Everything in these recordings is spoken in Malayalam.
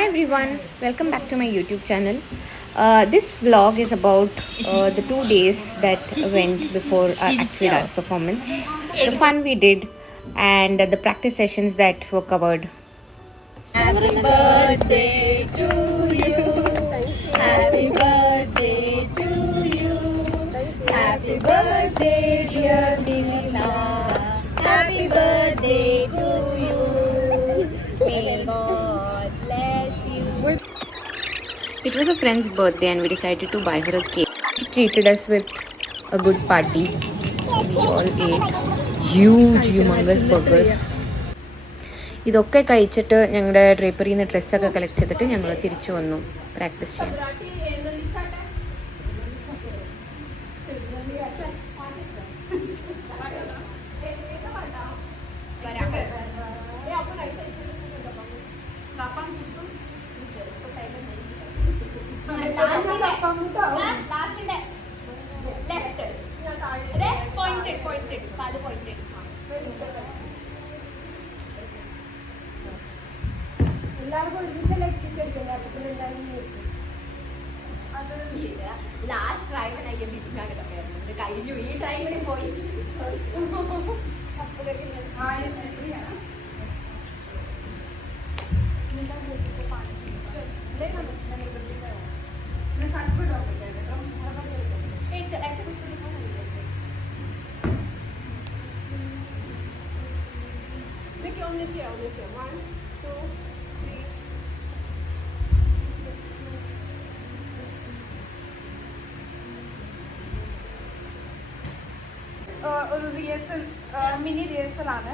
Hi everyone, welcome back to my YouTube channel. This vlog is about the 2 days that went before our actual dance performance, the fun we did, and the practice sessions that were covered. Happy birthday to you. Happy birthday to you. Happy birthday, dear Nilisa. Happy birthday to you. May God bless you. It was a friend's birthday and we decided to buy her a cake. She treated us with a good party. We all ate huge, humongous burgers. ഇതൊക്കെ കഴിച്ചിട്ട് ഞങ്ങളുടെ ഡ്രേപ്പറിയിൽ നിന്ന് ഡ്രസ്സൊക്കെ കളക്ട് ചെയ്തിട്ട് ഞങ്ങൾ തിരിച്ചു വന്നു പ്രാക്ടീസ് ചെയ്യാൻ. ലാസ്റ്റ് ഡ്രൈവിനായി ബീച്ചിനകത്ത് കഴിഞ്ഞു ഈ ഡ്രൈവിന് പോയി ഒരു റിഹേഴ്സൽ മിനി റിഹേഴ്സൽ ആണ്.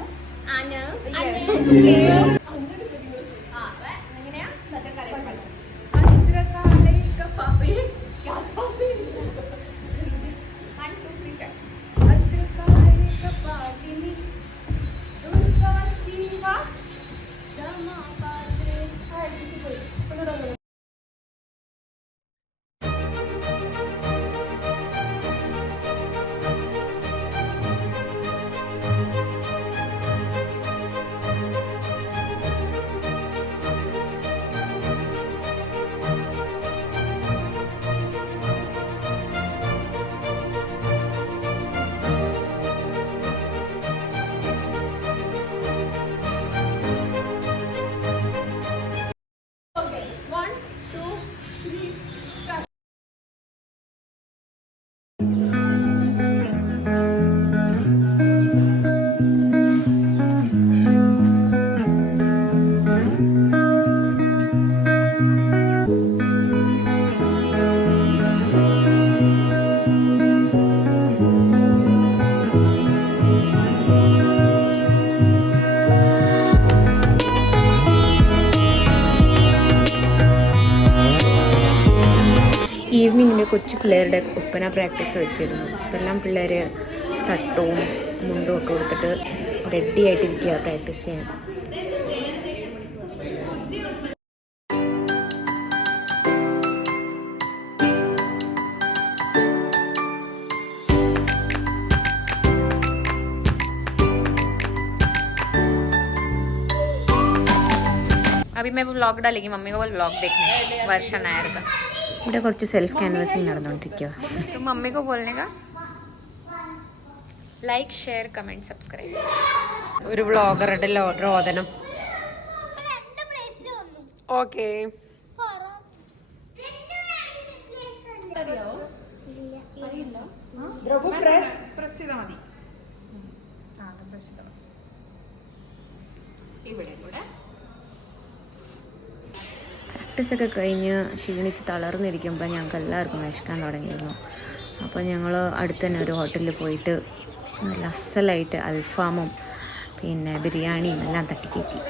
ഈവനിങ്ങിൽ കൊച്ചു പിള്ളേരുടെ ഒപ്പന പ്രാക്ടീസ് വെച്ചിരുന്നു. അപ്പം എല്ലാം പിള്ളേർ തട്ടവും മുണ്ടും ഒക്കെ കൊടുത്തിട്ട് റെഡി ആയിട്ടിരിക്കുക പ്രാക്ടീസ് ചെയ്യാൻ. अभी मैं व्लॉग डालेगी मम्मी को व्लॉग देखने वर्षा नायर का. ഇവിടെ കുറച്ച് സെൽഫ് ക്യാൻവാസിങ് നടന്നുകൊണ്ടിരിക്കുക. तो मम्मी को बोलने का ലൈക്ക് ഷെയർ കമൻറ്റ് സബ്സ്ക്രൈബ്. ഒരു വ്ളോഗറുടെ രോദനം. ഓക്കെ പ്രസ് ചെയ്താൽ മതി. പ്രാക്ടീസൊക്കെ കഴിഞ്ഞ് ക്ഷീണിച്ച് തളർന്നിരിക്കുമ്പോൾ ഞങ്ങൾക്ക് എല്ലാവർക്കും വിശക്കാൻ തുടങ്ങിയിരുന്നു. അപ്പോൾ ഞങ്ങൾ അടുത്ത് തന്നെ ഒരു ഹോട്ടലിൽ പോയിട്ട് നല്ല അസലായിട്ട് അൽഫാമും പിന്നെ ബിരിയാണിയും എല്ലാം തട്ടിക്കയറ്റി.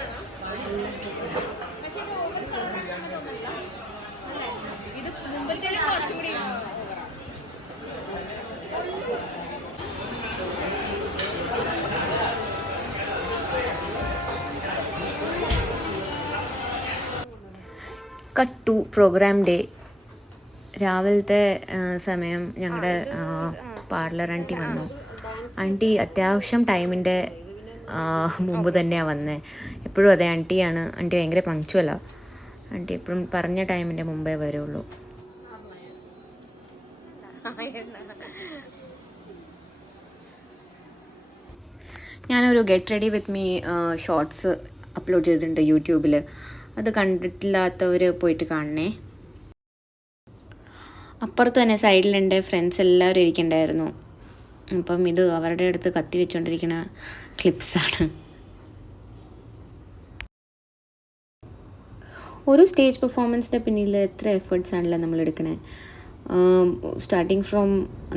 Cut to programme day. രാവിലത്തെ സമയം ഞങ്ങളുടെ പാർലർ ആൻറ്റി വന്നു. ആൻറ്റി അത്യാവശ്യം ടൈമിൻ്റെ മുമ്പ് തന്നെയാണ് വന്നത്. എപ്പോഴും അതെ ആൻറ്റിയാണ്. ആൻറ്റി ഭയങ്കര പങ്ക്ച്വലാണ്. ആൻറ്റി എപ്പോഴും പറഞ്ഞ ടൈമിൻ്റെ മുമ്പേ വരുള്ളൂ. ഞാനൊരു get ready with me shorts upload ചെയ്തിട്ടുണ്ട് യൂട്യൂബിൽ. അത് കണ്ടിട്ടില്ലാത്തവർ പോയിട്ട് കാണണേ. അപ്പുറത്ത് തന്നെ സൈഡിൽ എൻ്റെ ഫ്രണ്ട്സ് എല്ലാവരും ഇരിക്കണ്ടായിരുന്നു. അപ്പം ഇത് അവരുടെ അടുത്ത് കത്തി വെച്ചുകൊണ്ടിരിക്കുന്ന ക്ലിപ്സാണ്. ഒരു സ്റ്റേജ് പെർഫോമൻസിൻ്റെ പിന്നിൽ എത്ര എഫേർട്സ് ആണല്ലോ നമ്മൾ എടുക്കണേ. സ്റ്റാർട്ടിങ് ഫ്രോം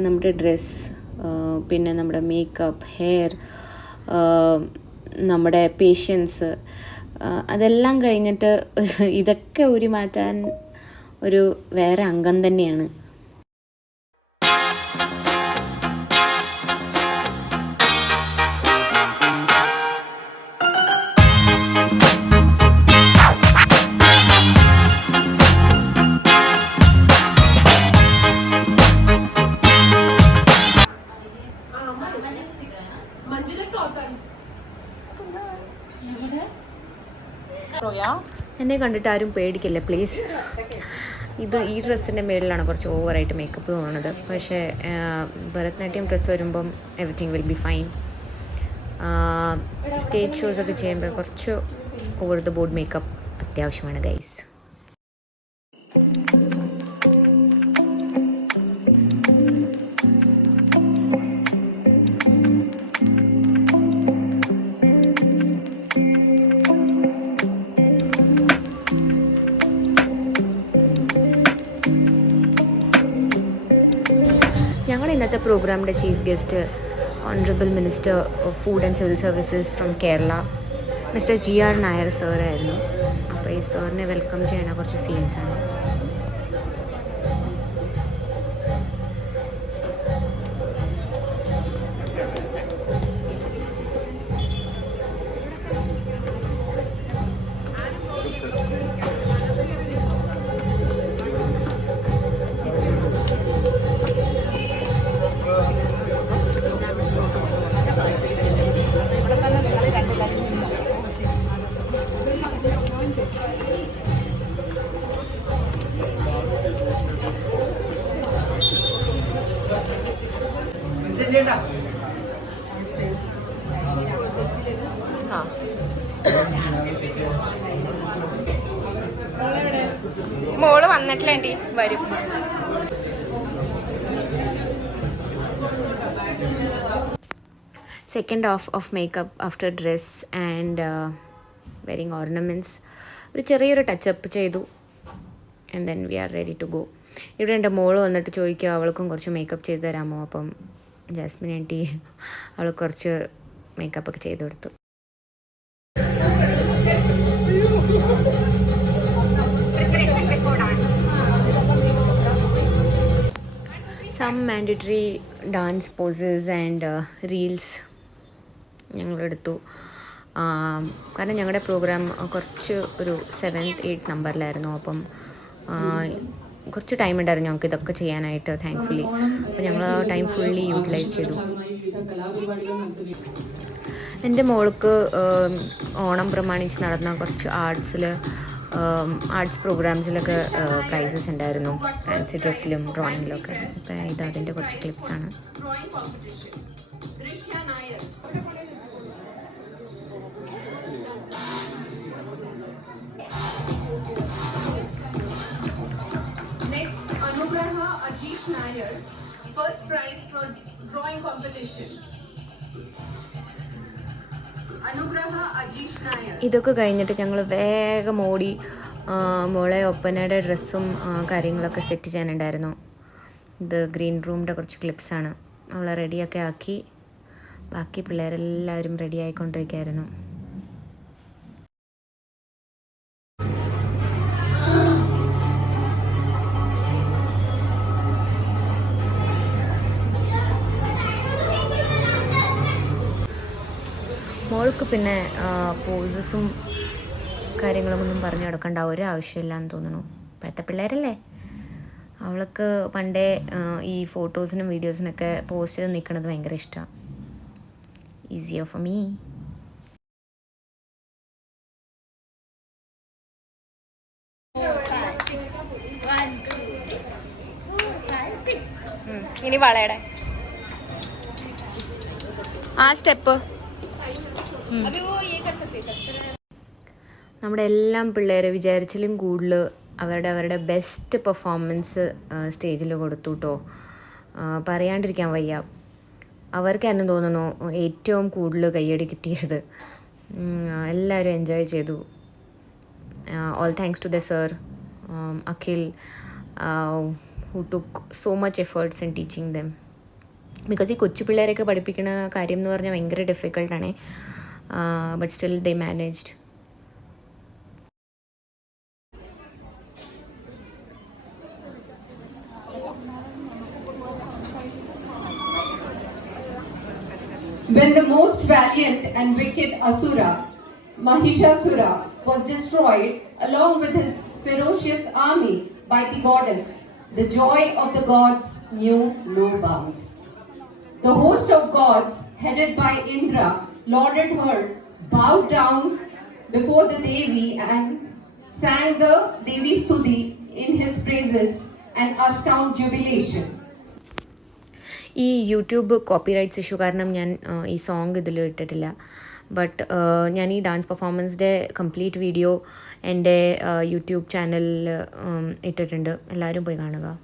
നമ്മുടെ ഡ്രസ്സ്, പിന്നെ നമ്മുടെ മേക്കപ്പ്, ഹെയർ, നമ്മുടെ പേഷ്യൻസ്, അതെല്ലാം കഴിഞ്ഞിട്ട് ഇതൊക്കെ ഊരി മാറ്റാൻ ഒരു വേറെ അംഗം തന്നെയാണ്. എന്നെ കണ്ടിട്ട് ആരും പേടിക്കില്ല പ്ലീസ്. ഈ ഡ്രസ്സിൻ്റെ മേളിലാണ് കുറച്ച് ഓവറായിട്ട് മേക്കപ്പ് തോന്നുന്നത്. പക്ഷേ ഭരതനാട്യം ഡ്രസ്സ് വരുമ്പം everything will be fine. Stage ഷോസൊക്കെ ചെയ്യുമ്പോൾ കുറച്ച് ഓവർ ദ ബോർഡ് മേക്കപ്പ് അത്യാവശ്യമാണ് ഗൈസ്. ഞങ്ങളുടെ ഇന്നത്തെ പ്രോഗ്രാമിൻ്റെ chief guest honourable minister of food and civil services from Kerala mister GR Nair സാറായിരുന്നു. അപ്പോൾ ഈ സാറിനെ വെൽക്കം ചെയ്യുന്ന കുറച്ച് സീൻസാണ്. മോള് വന്നിട്ടില്ലേണ്ടി വരും. Second half of makeup after dress and wearing ornaments ഒരു ചെറിയൊരു ടച്ചപ്പ് ചെയ്തു. And then we are ready to go. ഇവിടെ എൻ്റെ മോള് വന്നിട്ട് ചോദിക്കുക അവൾക്കും കുറച്ച് മേക്കപ്പ് ചെയ്ത് തരാമോ. അപ്പം ജാസ്മിൻ ആൻറ്റി അവൾക്ക് കുറച്ച് മേക്കപ്പൊക്കെ ചെയ്ത് കൊടുത്തു. Some mandatory dance poses and reels ഞങ്ങളെടുത്തു. കാരണം ഞങ്ങളുടെ പ്രോഗ്രാം കുറച്ച് ഒരു 7th 8th നമ്പറിലായിരുന്നു. അപ്പം കുറച്ച് ടൈം ഉണ്ടായിരുന്നു ഞങ്ങൾക്ക് ഇതൊക്കെ ചെയ്യാനായിട്ട് താങ്ക്ഫുള്ളി. അപ്പോൾ ഞങ്ങൾ ആ ടൈം ഫുള്ളി യൂട്ടിലൈസ് ചെയ്തു. എൻ്റെ മോൾക്ക് ഓണം പ്രമാണിച്ച് നടന്ന കുറച്ച് ആർട്സ് പ്രോഗ്രാംസിലൊക്കെ പ്രൈസസ് ഉണ്ടായിരുന്നു. ഫാൻസി ഡ്രസ്സിലും ഡ്രോയിങ്ങിലൊക്കെ. അപ്പോൾ ഇത് അതിൻ്റെ കുറച്ച് ക്ലിപ്സാണ്. Anugraha Ajish Nair, first prize for drawing competition. Anugraha Ajish Nair. ഇതൊക്കെ കഴിഞ്ഞിട്ട് ഞങ്ങൾ വേഗം ഓടി മോളെ ഒപ്പനയുടെ ഡ്രസ്സും കാര്യങ്ങളൊക്കെ സെറ്റ് ചെയ്യാനുണ്ടായിരുന്നു. ഇത് ഗ്രീൻ റൂമിൻ്റെ കുറച്ച് ക്ലിപ്സാണ്. അവളെ റെഡിയൊക്കെ ആക്കി. ബാക്കി പിള്ളേരെല്ലാവരും റെഡി ആയിക്കൊണ്ടിരിക്കുകയായിരുന്നു. മോൾക്ക് പിന്നെ പോസസും കാര്യങ്ങളൊന്നും പറഞ്ഞു കൊടുക്കേണ്ട ഒരാവശ്യമില്ല എന്ന് തോന്നുന്നു. ഇപ്പോഴത്തെ പിള്ളേരല്ലേ, അവൾക്ക് പണ്ടേ ഈ ഫോട്ടോസിനും വീഡിയോസിനൊക്കെ പോസ്റ്റ് ചെയ്ത് നിൽക്കുന്നത് ഭയങ്കര ഇഷ്ടമാണ്. Easier for me. ഇനി വളയുടെ ആ സ്റ്റെപ്പ്. നമ്മുടെ എല്ലാം പിള്ളേർ വിചാരിച്ചാലും കൂടുതൽ അവരുടെ ബെസ്റ്റ് പെർഫോമൻസ് സ്റ്റേജിൽ കൊടുത്തു കേട്ടോ. പറയാണ്ടിരിക്കാൻ വയ്യ. അവർക്ക് തന്നെ തോന്നുന്നു ഏറ്റവും കൂടുതൽ കയ്യടി കിട്ടിയത്. എല്ലാവരും എൻജോയ് ചെയ്തു. All thanks to the sir Akhil who took so much efforts in teaching them. Because ഈ കൊച്ചു പിള്ളേരെയൊക്കെ പഠിപ്പിക്കുന്ന കാര്യം എന്ന് പറഞ്ഞാൽ ഭയങ്കര ഡിഫിക്കൽട്ടാണ്. But still they managed. When the most valiant and wicked Asura, Mahishasura, was destroyed along with his ferocious army by the goddess, the joy of the gods knew no bounds. The host of gods, headed by Indra, lauded her, bowed down before the Devi and sang the Devi Stuti in his praises and astound jubilation. ഈ യൂട്യൂബ് കോപ്പിറൈറ്റ്സ് ഇഷ്യൂ കാരണം ഞാൻ ഈ സോങ് ഇതിൽ ഇട്ടിട്ടില്ല. ബട്ട് ഞാൻ ഈ ഡാൻസ് പെർഫോമൻസിൻ്റെ കംപ്ലീറ്റ് വീഡിയോ എൻ്റെ യൂട്യൂബ് ചാനലിൽ ഇട്ടിട്ടുണ്ട്. എല്ലാവരും പോയി കാണുക.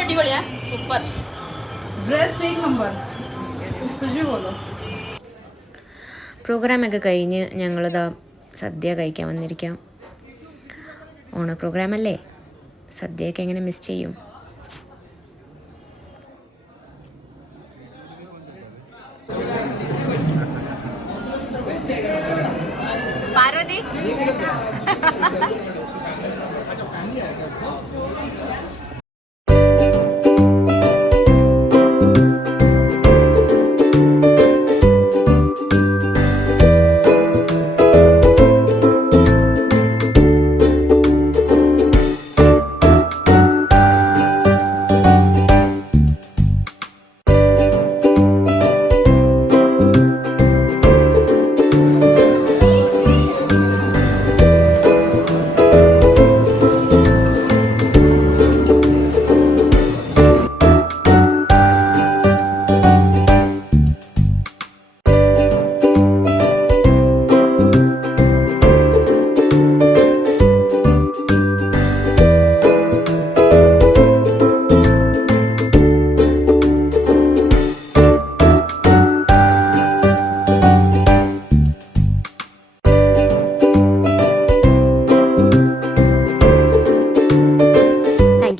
അടിപൊളിയാ, സൂപ്പർ ഡ്രസ് एक नंबर कुछ भी बोलो. പ്രോഗ്രാമൊക്കെ കഴിഞ്ഞ് ഞങ്ങളിതാ സദ്യ കഴിക്കാൻ വന്നിരിക്കാം. ഓണ പ്രോഗ്രാമല്ലേ, സദ്യയൊക്കെ എങ്ങനെ മിസ് ചെയ്യും. Parvathi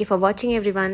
for watching everyone.